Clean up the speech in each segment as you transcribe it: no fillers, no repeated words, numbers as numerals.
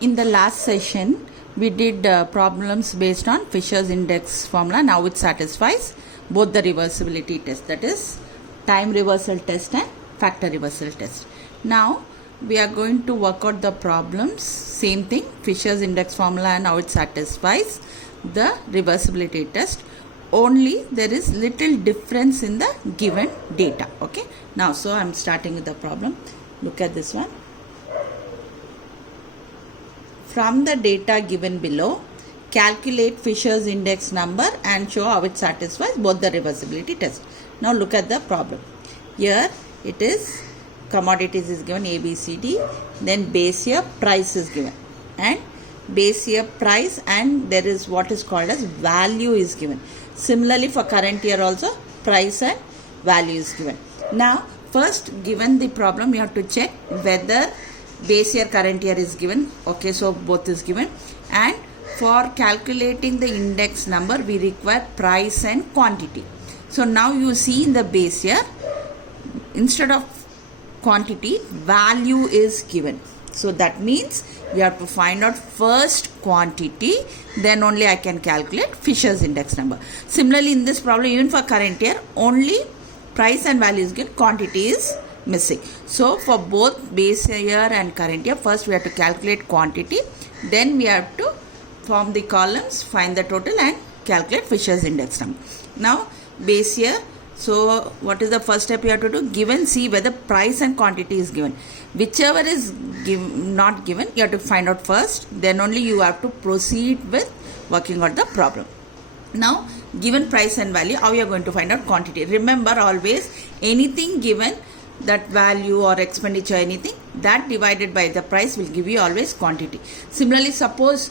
In the last session, we did problems based on Fisher's index formula. Now it satisfies both the reversibility test, that is time reversal test and factor reversal test. Now we are going to work out the problems, same thing, Fisher's index formula and how it satisfies the reversibility test. Only there is little difference in the given data. Okay, now so I am starting with the problem. Look at this one. From the data given below, calculate Fisher's index number and show how it satisfies both the reversibility test. Now look at the problem. Here it is commodities is given A, B, C, D. Then base year price is given. And base year price and there is what is called as value is given. Similarly for current year also price and value is given. Now first, given the problem, you have to check whether base year current year is given. Okay, so both is given. And for calculating the index number, we require price and quantity. So now you see in the base year, instead of quantity, value is given. So that means you have to find out first quantity, then only I can calculate Fisher's index number. Similarly in this problem, even for current year, only price and value is given, quantity is missing. So for both base year and current year, first we have to calculate quantity, then we have to form the columns, find the total and calculate Fisher's index number. Now base year, so what is the first step you have to do? Given, see whether price and quantity is given. Whichever is not given, you have to find out first, then only you have to proceed with working out the problem. Now given price and value, how you are going to find out quantity? Remember always, anything given, that value or expenditure, anything, that divided by the price will give you always quantity. Similarly, suppose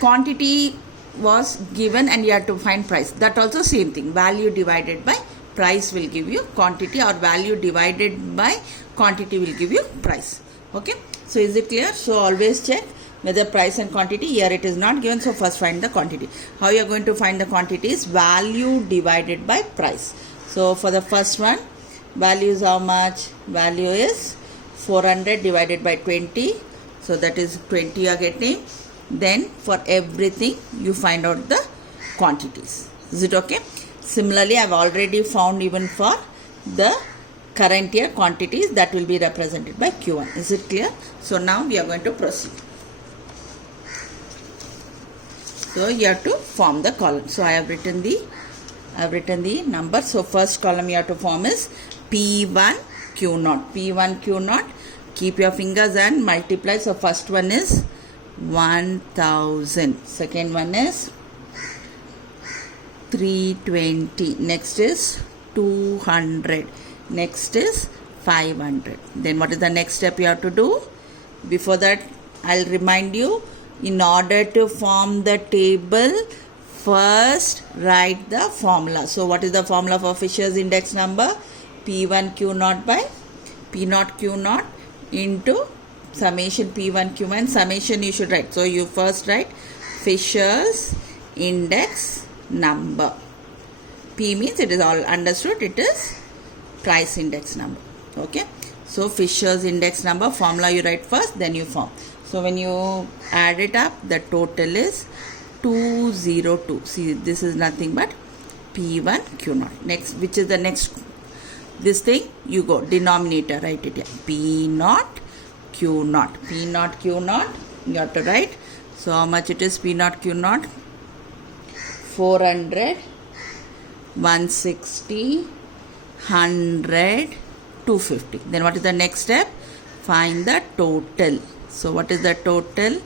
quantity was given and you have to find price, that also same thing, value divided by price will give you quantity, or value divided by quantity will give you price. Okay, so is it clear? So always check whether price and quantity. Here it is not given, so first find the quantity. How you are going to find the quantity is value divided by price. So for the first one, value is how much? Value is 400 divided by 20. So that is 20 you are getting. Then for everything you find out the quantities. Is it okay? Similarly, I have already found even for the current year quantities, that will be represented by Q1. Is it clear? So now we are going to proceed. So you have to form the column. So I have written the number. So first column you have to form is P1 Q0. P1 Q0. Keep your fingers and multiply. So first one is 1000. Second one is 320. Next is 200. Next is 500. Then what is the next step you have to do? Before that, I'll remind you, in order to form the table, first write the formula. So what is the formula for Fisher's index number? P1 Q0 by P0 Q0 into summation P1 Q1. Summation you should write. So you first write Fisher's index number. P means it is all understood, it is price index number. Okay, so Fisher's index number formula you write first, then you form. So when you add it up, the total is 202. See, this is nothing but P1 Q0. Next, which is the next, this thing you go denominator, write it here, P0 Q0. P0 Q0 you have to write. So how much it is? P0 Q0, 400, 160, 100, 250. Then what is the next step? Find the total. So what is the total?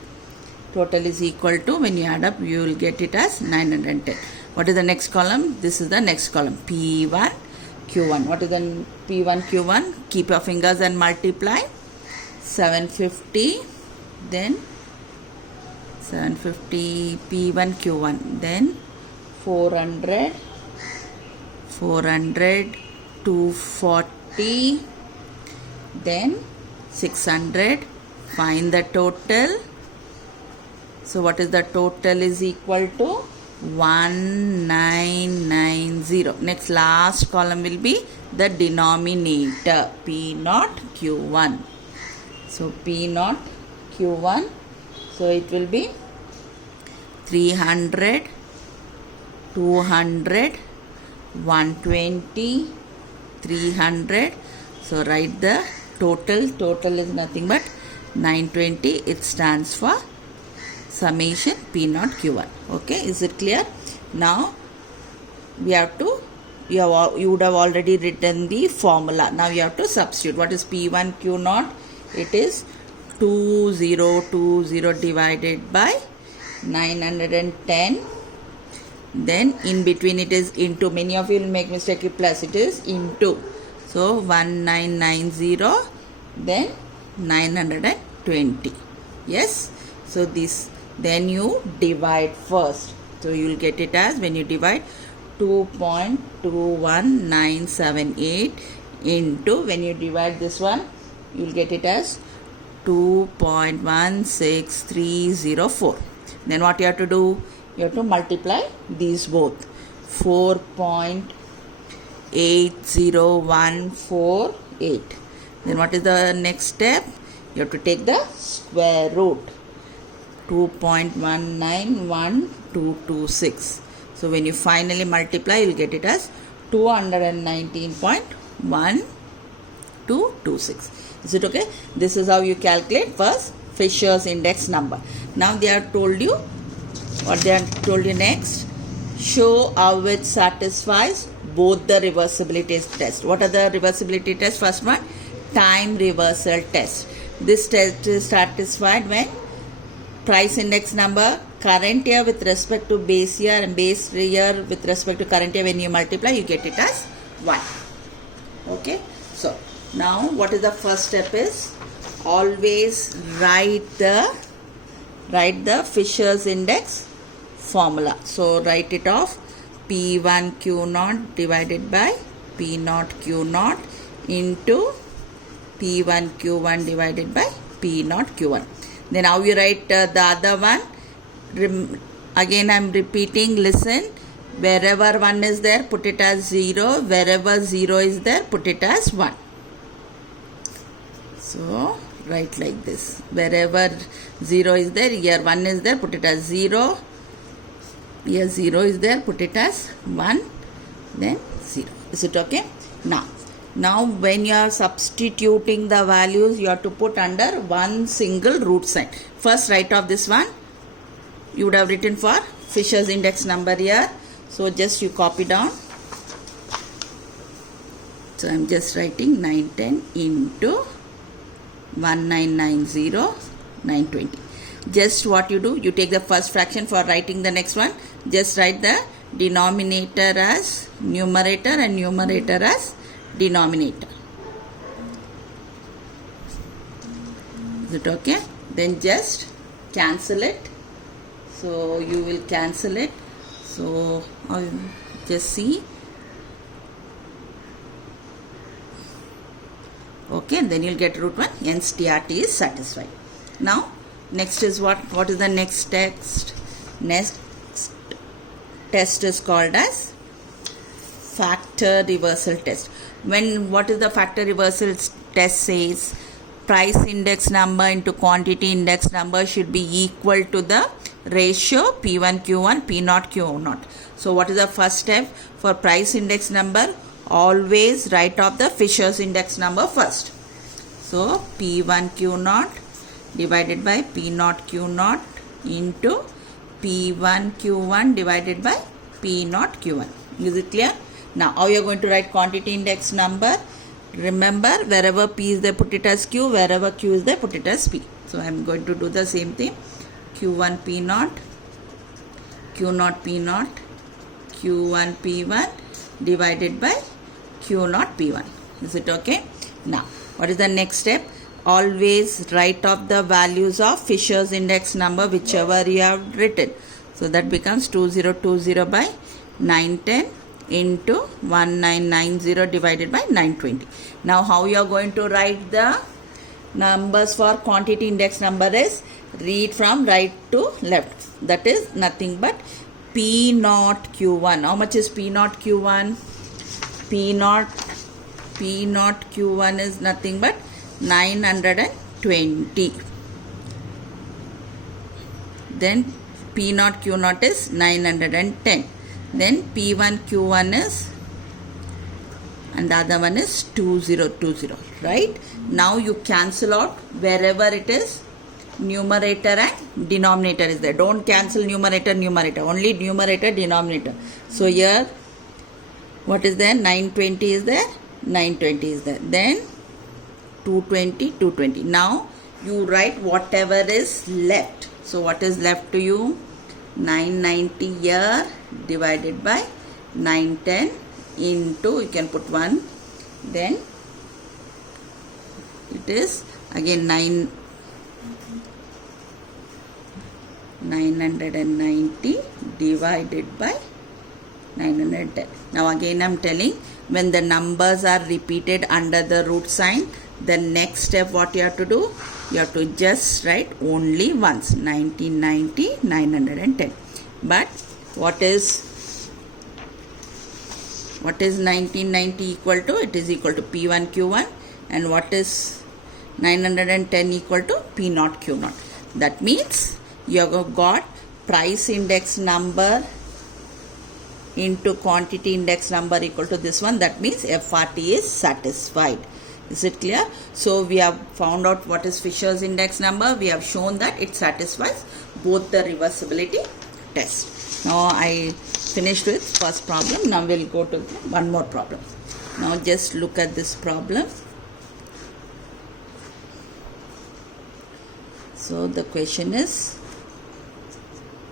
Total is equal to, when you add up, you will get it as 910. What is the next column? This is the next column, P1 Q1. What is the P1 Q1? Keep your fingers and multiply. 750, then 750 P1 Q1, then 400, 240, then 600. Find the total. So what is the total is equal to 1990. Next, last column will be the denominator, P0 Q1. So P0 Q1 So it will be 300, 200, 120, 300. So write the total. Total is nothing but 920. It stands for summation P naught Q1. Okay, is it clear? Now we have to, you would have already written the formula. Now you have to substitute. What is P1 Q naught? It is 2020 divided by 910. Then in between it is into. Many of you will make mistake with plus. It is into. So 1990, then 920. Yes. So this, then you divide first. So you will get it as, when you divide, 2.21978 into, when you divide this one, you will get it as 2.16304. Then what you have to do? You have to multiply these both. 4.80148. Then what is the next step? You have to take the square root. 2.191226. So when you finally multiply, you will get it as 219.1226. Is it okay? This is how you calculate first Fisher's index number. Now they have told you, what they have told you next, show how it satisfies both the reversibility test. What are the reversibility tests? First one, time reversal test. This test is satisfied when price index number current year with respect to base year and base year with respect to current year, when you multiply, you get it as 1. Okay. So now what is the first step is, always write the Fisher's index formula. So write it off. P1 Q naught divided by P naught Q naught into P1 Q1 divided by P naught Q1. Then how you write the other one? Again I am repeating, listen. Wherever 1 is there, put it as 0. Wherever 0 is there, put it as 1. So write like this. Wherever 0 is there, here 1 is there, put it as 0. Here 0 is there, put it as 1. Then 0. Is it okay? Now when you are substituting the values, you have to put under one single root sign. First write off this one. You would have written for Fisher's index number here. So just you copy down. So I am just writing 910 into 1990 920. Just what you do, you take the first fraction. For writing the next one, just write the denominator as numerator and numerator as denominator. Is it okay? Then just cancel it. So you will cancel it. So just see. Okay, and then you'll get root 1. Hence TRT is satisfied. Now next is what is the next test? Next test is called as factor reversal test. What is the factor reversal test says? Price index number into quantity index number should be equal to the ratio P1 Q1 P naught Q naught. So what is the first step? For price index number, always write off the Fisher's index number first. So P1 Q naught divided by P naught Q naught into P1 Q1 divided by P naught Q1. Is it clear? Now how you are going to write quantity index number? Remember, wherever P is there, put it as Q. Wherever Q is there, put it as P. So I am going to do the same thing. Q1 P naught, Q naught P naught, Q1 P1 divided by Q naught P1. Is it okay? Now what is the next step? Always write off the values of Fisher's index number whichever you have written. So that becomes 2020 by 910 into 1990 divided by 920. Now how you are going to write the numbers for quantity index number is, read from right to left. That is nothing but P naught Q1. How much is P naught Q1? P naught Q1 is nothing but 920. then P naught Q naught is 910, then P1 Q1 is, and the other one is 2020, right? Now you cancel out wherever it is numerator and denominator is there. Don't cancel numerator, only numerator, denominator. So here what is there? 920 is there, 920 is there, then 220, 220. Now you write whatever is left. So what is left to you? 990 here divided by 910 into, you can put 1, then it is again 990 divided by 910. Now again I am telling, when the numbers are repeated under the root sign, the next step what you have to do? You have to just write only once, 1990, 910. But what is 1990 equal to? It is equal to P1 Q1, and what is 910 equal to? P naught Q naught. That means you have got price index number into quantity index number equal to this one. That means FRT is satisfied. Is it clear? So we have found out what is Fisher's index number. We have shown that it satisfies both the reversibility test. Now I finished with first problem. Now we'll go to one more problem. Now just look at this problem. So the question is,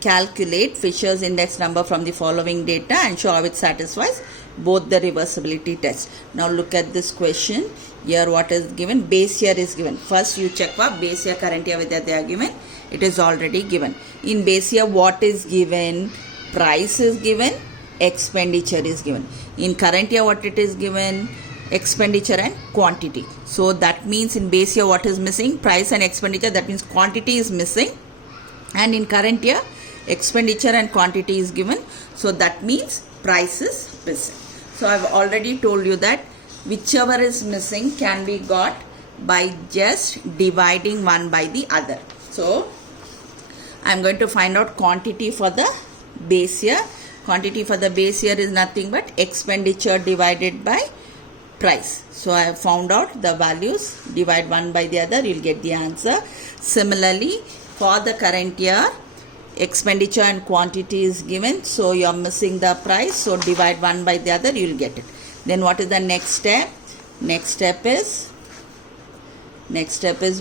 calculate Fisher's index number from the following data and show how it satisfies both the reversibility test. Now look at this question. Here what is given? Base year is given. First you check what base year, current year whether they are given. It is already given. In base year what is given? Price is given, expenditure is given. In current year what it is given? Expenditure and quantity. So that means in base year what is missing? Price and expenditure. That means quantity is missing. And in current year expenditure and quantity is given. So that means price is missing. So I have already told you that whichever is missing can be got by just dividing one by the other. So I am going to find out quantity for the base year. Quantity for the base year is nothing but expenditure divided by price. So I have found out the values, divide one by the other, you will get the answer. Similarly, for the current year, expenditure and quantity is given, so you are missing the price, so divide one by the other, you will get it. Then what is the next step? Next step is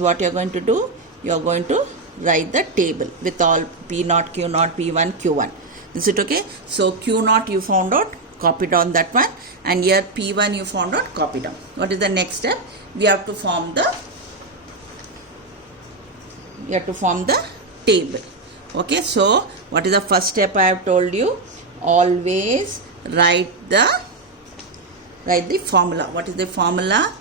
what you are going to do? You are going to write the table with all P naught, Q naught, P1, Q1. Is it okay? So Q naught you found out, copy down that one, and here P1 you found out, copy down. What is the next step? We have to form the table. Okay, so what is the first step I have told you? Always write the formula. What is the formula?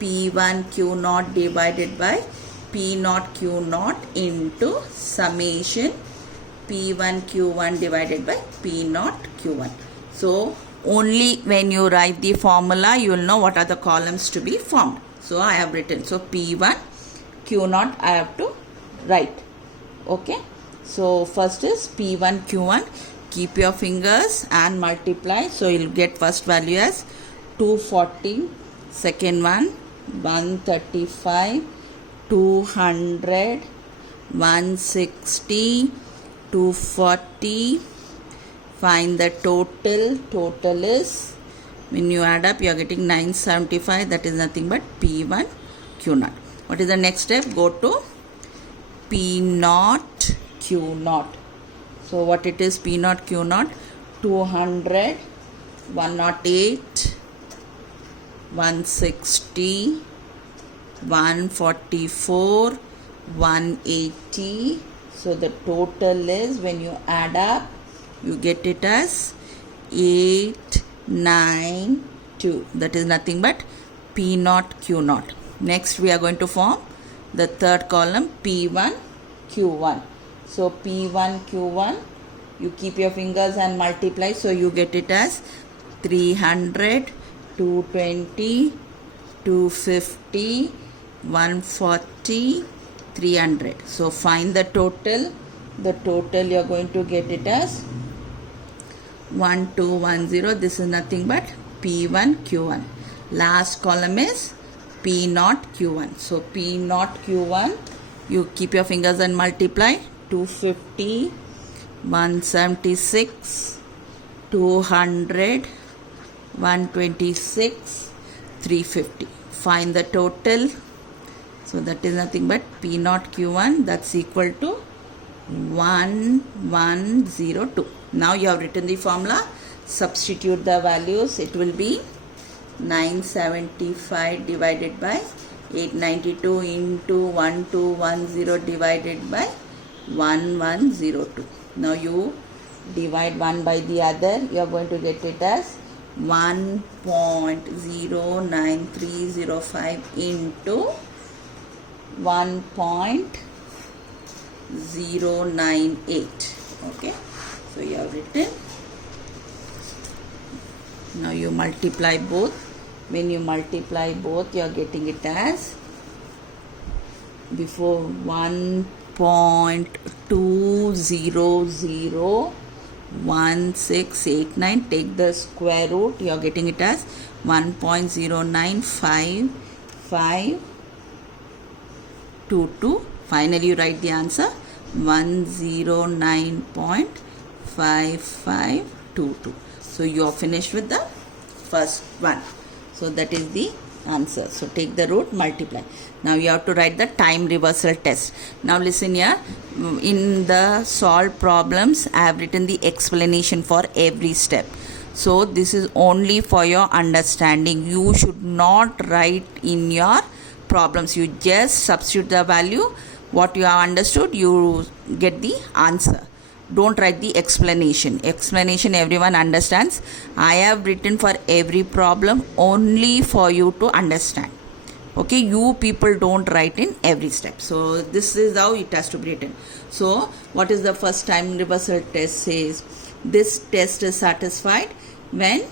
P1 Q naught divided by P naught Q naught into summation P1 Q1 divided by P naught Q1. So only when you write the formula you will know what are the columns to be formed. So I have written, so P1 Q naught I have to write. Okay, so first is P1 Q1. Keep your fingers and multiply. So you will get first value as 240, second one 135, 200, 160, 240. Find the total. Total is, when you add up you are getting 975. That is nothing but P1 Q naught. What is the next step? Go to P naught Q naught. So what it is? P naught Q naught, 200, 108, 160, 144, 180. So the total is, when you add up you get it as 892. That is nothing but P naught Q naught. Next we are going to form the third column, P1 Q1. So P1 Q1, you keep your fingers and multiply, so you get it as 300, 220, 250, 140, 300. So find the total. the total you are going to get it as 1210. This is nothing but P1 Q1. Last column is P0 Q1. So P0 Q1, you keep your fingers and multiply. 250, 176, 200, 126, 350. Find the total. So that is nothing but P0 Q1, that's equal to 1102. Now you have written the formula. Substitute the values. It will be 975 divided by 892 into 1210 divided by 1102. Now you divide one by the other. You are going to get it as 1.09305 into 1.098. Okay, so you have written. Now you multiply both. When you multiply both, you are getting it as before 1.2001689. Take the square root. You are getting it as 1.095522. Finally, you write the answer 109.5522. So you are finished with the first one. So that is the answer. So take the root, multiply. Now you have to write the time reversal test. Now listen here. In the solved problems, I have written the explanation for every step. So this is only for your understanding. You should not write in your problems. You just substitute the value. What you have understood, you get the answer. Don't write the explanation. Explanation everyone understands. I have written for every problem only for you to understand. Okay, you people don't write in every step. So this is how it has to be written. So what is the first time reversal test says? This test is satisfied when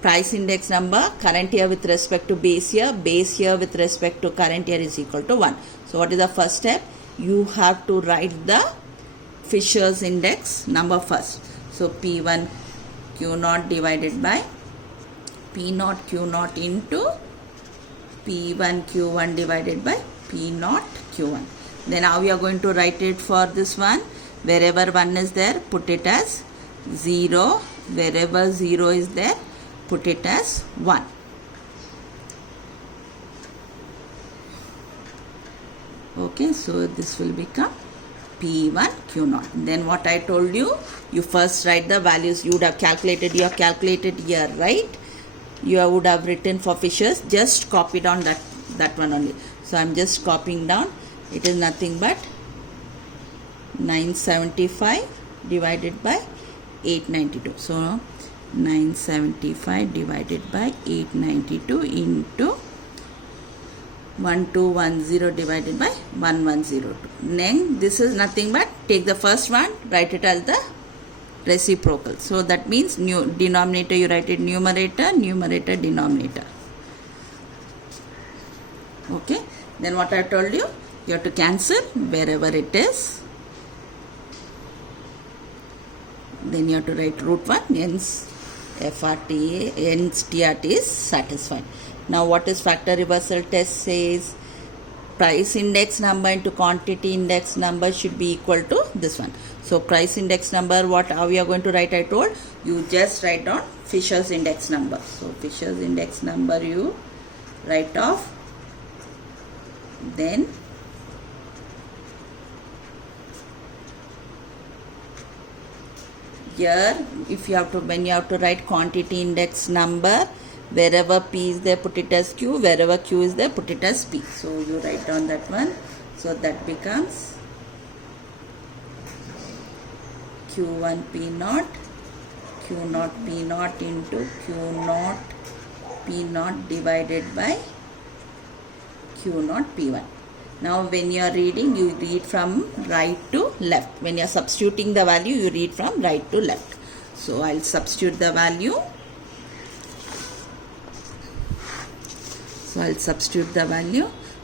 price index number current year with respect to base year with respect to current year is equal to 1. So what is the first step? You have to write the Fisher's index number first. So P1 Q0 divided by P0 Q0 into P1 Q1 divided by P0 Q1. Then how we are going to write it for this one? Wherever 1 is there, put it as 0. Wherever 0 is there, put it as 1. Okay, so this will become P1 Q0. Then what I told you, you first write the values. You would have calculated, you have calculated here, right? You would have written for Fisher's, just copy down that one only. So I'm just copying down. It is nothing but 975 divided by 892. So 975 divided by 892 into 1210 divided by 1102. Then this is nothing but take the first one, write it as the reciprocal. So that means denominator you write it numerator, numerator, denominator. Okay. Then what I told you, you have to cancel wherever it is. Then you have to write root 1, hence FRTA, hence TRT is satisfied. Now what is factor reversal test says? Price index number into quantity index number should be equal to this one. So price index number, how we are going to write, I told you, just write down Fisher's index number. So Fisher's index number you write off. Then here if you have to, when you have to write quantity index number, wherever P is there, put it as Q. Wherever Q is there, put it as P. So you write down that one. So that becomes Q1 P0, Q0 P0 into Q0 P0 divided by Q0 P1. Now when you are reading, you read from right to left. When you are substituting the value, you read from right to left. So I'll substitute the value.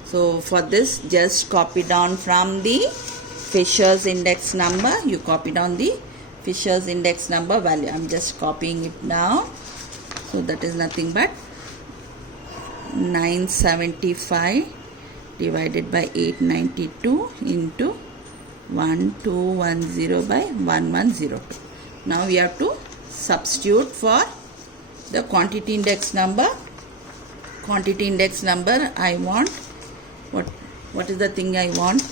So for this, just copy down from the Fisher's index number. You copy down the Fisher's index number value. I'm just copying it now. So that is nothing but 975 divided by 892 into 1210 by 1102. Now we have to substitute for the quantity index number. Quantity index number, I want what is the thing I want?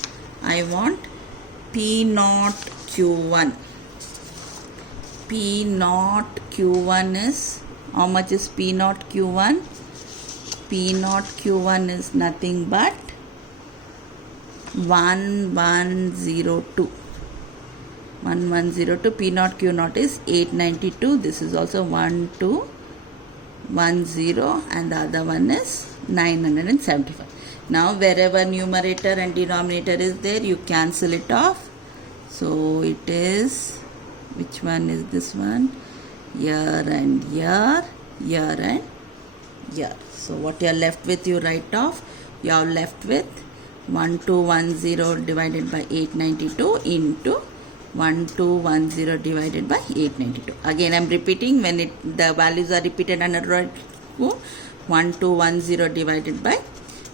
I want P0 Q1. P0 Q1 is, how much is P0 Q1? P0 Q1 is nothing but 1102. 1102. P0 Q0 is 892. This is also 1210 and the other one is 975. Now wherever numerator and denominator is there, you cancel it off. So it is, which one is this one? Year and year, year and year. So what you are left with, you write off. You are left with 1210 divided by 892 into 1210 divided by 892. Again I am repeating, when the values are repeated under 1210 divided by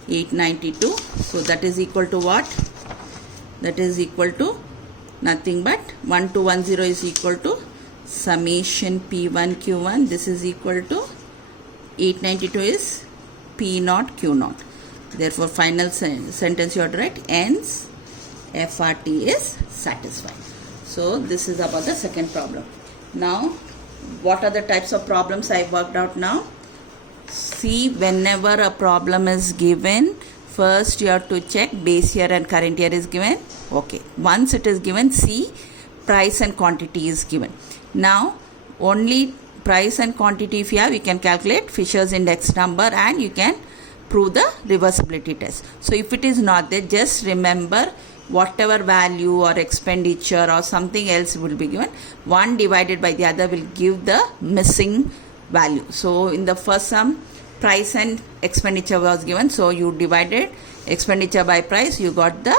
892. So that is equal to what? That is equal to nothing but 1210 is equal to summation P1 Q1. This is equal to 892 is P0 Q0. Therefore final sentence you have to write, hence FRT is satisfied. So this is about the second problem. Now what are the types of problems I worked out now? See, whenever a problem is given, first you have to check base year and current year is given. Okay, once it is given, see, price and quantity is given. Now only price and quantity if you have, you can calculate Fisher's index number and you can prove the reversibility test. So if it is not there, just remember whatever value or expenditure or something else will be given, one divided by the other will give the missing value. So in the first sum, price and expenditure was given, so you divided expenditure by price, you got the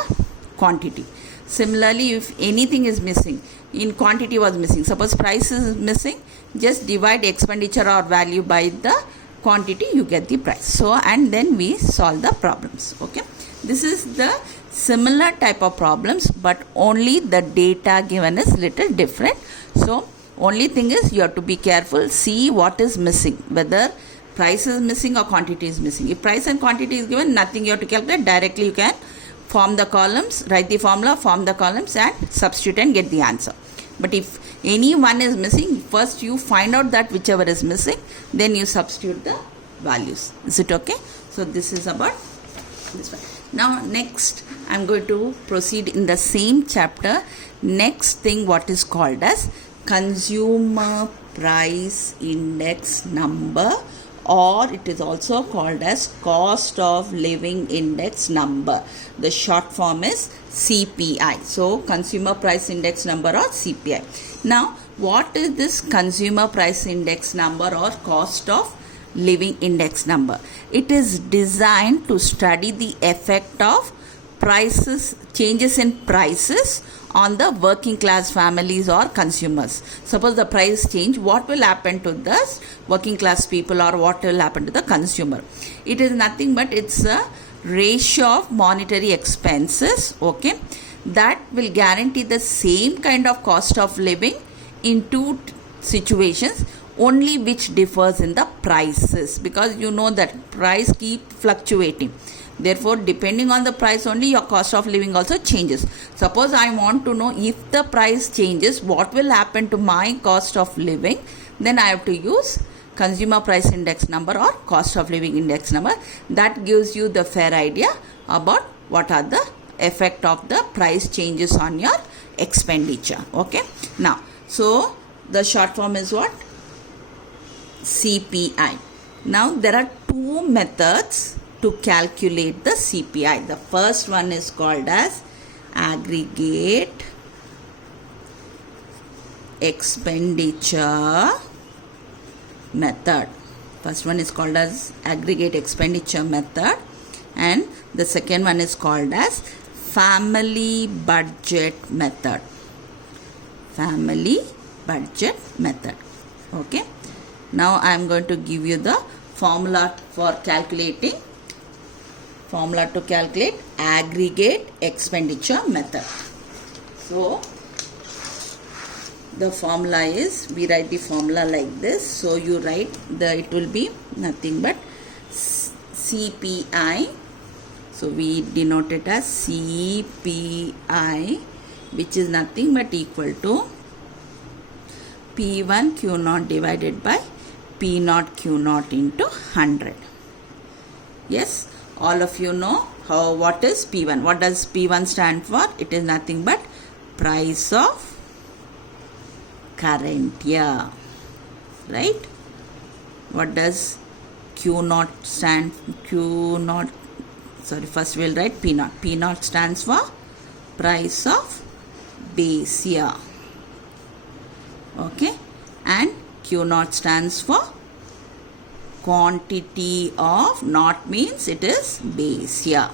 quantity. Similarly, if anything is missing, in quantity was missing, suppose price is missing, just divide expenditure or value by the quantity, you get the price. So and then we solve the problems. Okay, this is the similar type of problems, but only the data given is little different. So only thing is you have to be careful, see what is missing, whether price is missing or quantity is missing. If price and quantity is given, nothing you have to calculate, directly you can form the columns, write the formula, form the columns and substitute and get the answer. But if any one is missing, first you find out that whichever is missing, then you substitute the values. Is it okay? So this is about this one. Now next I am going to proceed in the same chapter. Next thing, what is called as consumer price index number, or it is also called as cost of living index number. The short form is CPI. So consumer price index number or CPI. Now what is this consumer price index number or cost of living index number? It is designed to study the effect of prices, changes in prices on the working class families or consumers. Suppose the price change, what will happen to the working class people or what will happen to the consumer? It is nothing but it's a ratio of monetary expenses, okay, that will guarantee the same kind of cost of living in two situations, only which differs in the prices, because you know that price keep fluctuating. Therefore, depending on the price only, your cost of living also changes. Suppose I want to know if the price changes, what will happen to my cost of living, then I have to use consumer price index number or cost of living index number. That gives you the fair idea about what are the effect of the price changes on your expenditure. Okay. Now, so the short form is what? CPI. Now, there are two methods to calculate the CPI. The first one is called as aggregate expenditure method. First one is called as aggregate expenditure method, and the second one is called as family budget method. Family budget method. Okay. Now I am going to give you the formula for calculating. Formula to calculate aggregate expenditure method. So the formula is, we write the formula like this. So you write it will be nothing but CPI. So we denote it as CPI, which is nothing but equal to P1 Q0 divided by P0 Q0 into 100. Yes, all of you know what is P1. What does P1 stand for? It is nothing but price of current year, right? What does Q0 stand? First we'll write P0. P0 stands for price of base year. Okay, and Q0 stands for quantity of, not means it is base year,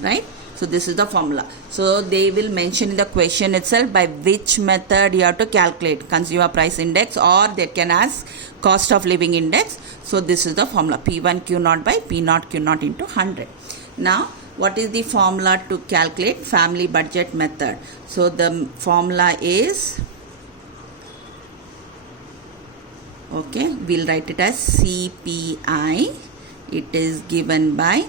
right? So this is the formula. So they will mention in the question itself by which method you have to calculate consumer price index, or they can ask cost of living index. So this is the formula, P1 Q0 by P0 Q0 into 100. Now what is the formula to calculate family budget method? So the formula is, okay, we'll write it as CPI. It is given by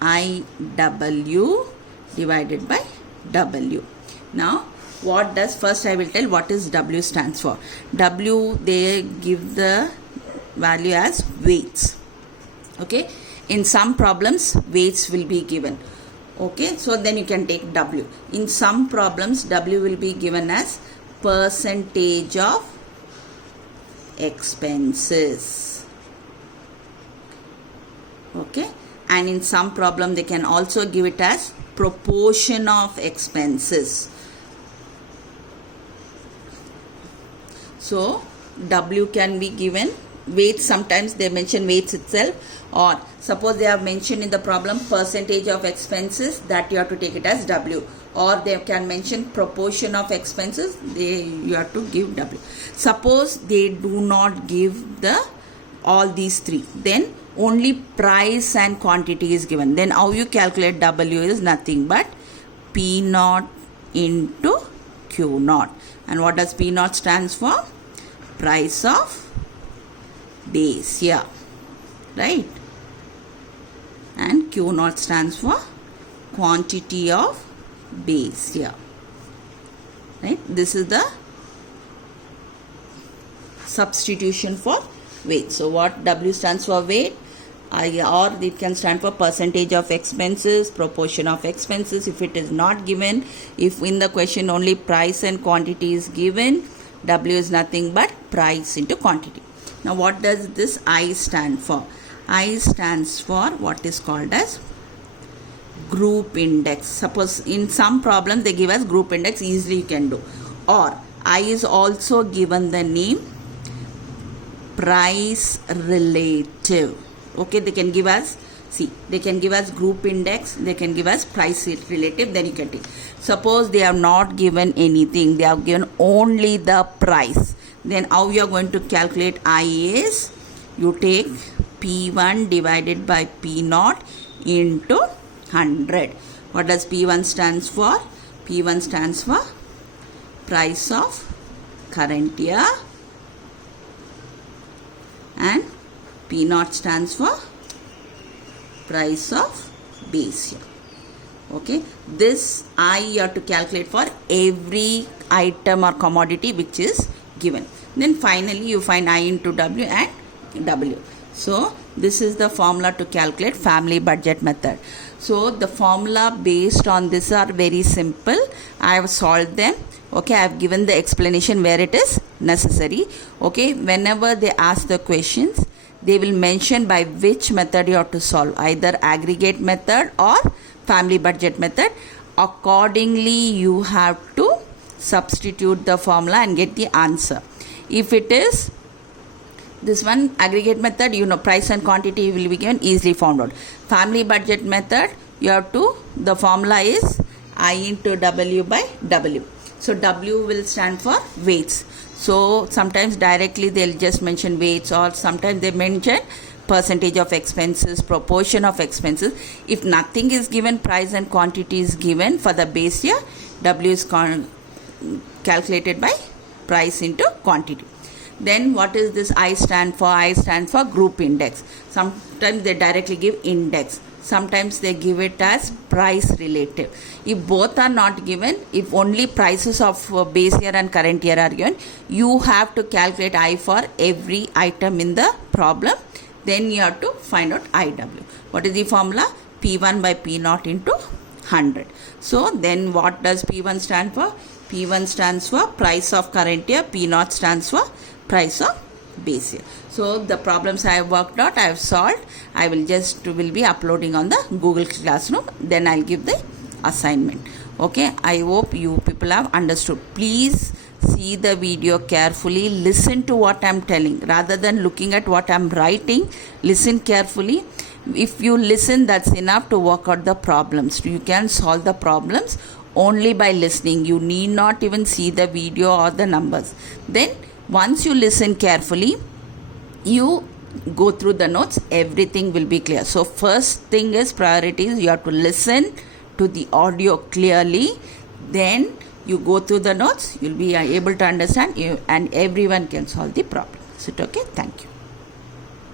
IW divided by W. Now what does, first I will tell what is W stands for. W, they give the value as weights. Okay, in some problems weights will be given. Okay, so then you can take W. In some problems W will be given as percentage of expenses. Okay, and in some problem they can also give it as proportion of expenses. So W can be given weights. Sometimes they mention weights itself, or suppose they have mentioned in the problem percentage of expenses, that you have to take it as W. Or they can mention proportion of expenses, you have to give W. Suppose they do not give all these three, then only price and quantity is given. Then how you calculate W is nothing but P0 into Q0. And what does P0 stands for? Price of base year, right? And Q0 stands for quantity of base year, right? This is the substitution for weight. So what W stands for weight, or it can stand for percentage of expenses, proportion of expenses. If it is not given, if in the question only price and quantity is given, W is nothing but price into quantity. Now what does this I stand for? I stands for what is called as group index. Suppose in some problem they give us group index, easily you can do. Or I is also given the name price relative. Okay, they can give us, see, they can give us group index, they can give us price relative, then you can take. Suppose they have not given anything, they have given only the price. Then how you are going to calculate I is, you take P1 divided by P0 into 100. What does P1 stands for? P1 stands for price of current year, and P0 stands for price of base year. Okay, this I you have to calculate for every item or commodity which is given. Then finally you find I into W and W. So this is the formula to calculate family budget method. So the formula based on this are very simple. I have solved them. Okay, I have given the explanation where it is necessary. Okay, whenever they ask the questions, they will mention by which method you have to solve, either aggregate method or family budget method. Accordingly, you have to substitute the formula and get the answer. If it is this one aggregate method, you know price and quantity will be given, easily found out. Family budget method, you have to, the formula is I into W by W. So W will stand for weights. So sometimes directly they'll just mention weights, or sometimes they mention percentage of expenses, proportion of expenses. If nothing is given, price and quantity is given for the base year, W is calculated by price into quantity. Then what is this I stand for? I stand for group index. Sometimes they directly give index. Sometimes they give it as price relative. If both are not given, if only prices of base year and current year are given, you have to calculate I for every item in the problem. Then you have to find out IW. What is the formula? P1 by P0 into 100. So then what does P1 stand for? P1 stands for price of current year. P0 stands for price of base year. So the problems I have worked out, I have solved. I will be uploading on the Google Classroom. Then I'll give the assignment. Okay, I hope you people have understood. Please see the video carefully. Listen to what I'm telling rather than looking at what I'm writing. Listen carefully. If you listen, that's enough to work out the problems. You can solve the problems only by listening. You need not even see the video or the numbers. Then once you listen carefully, you go through the notes, everything will be clear. So first thing is priorities. You have to listen to the audio clearly. Then you go through the notes, you'll be able to understand, and everyone can solve the problem. Is it okay? Thank you.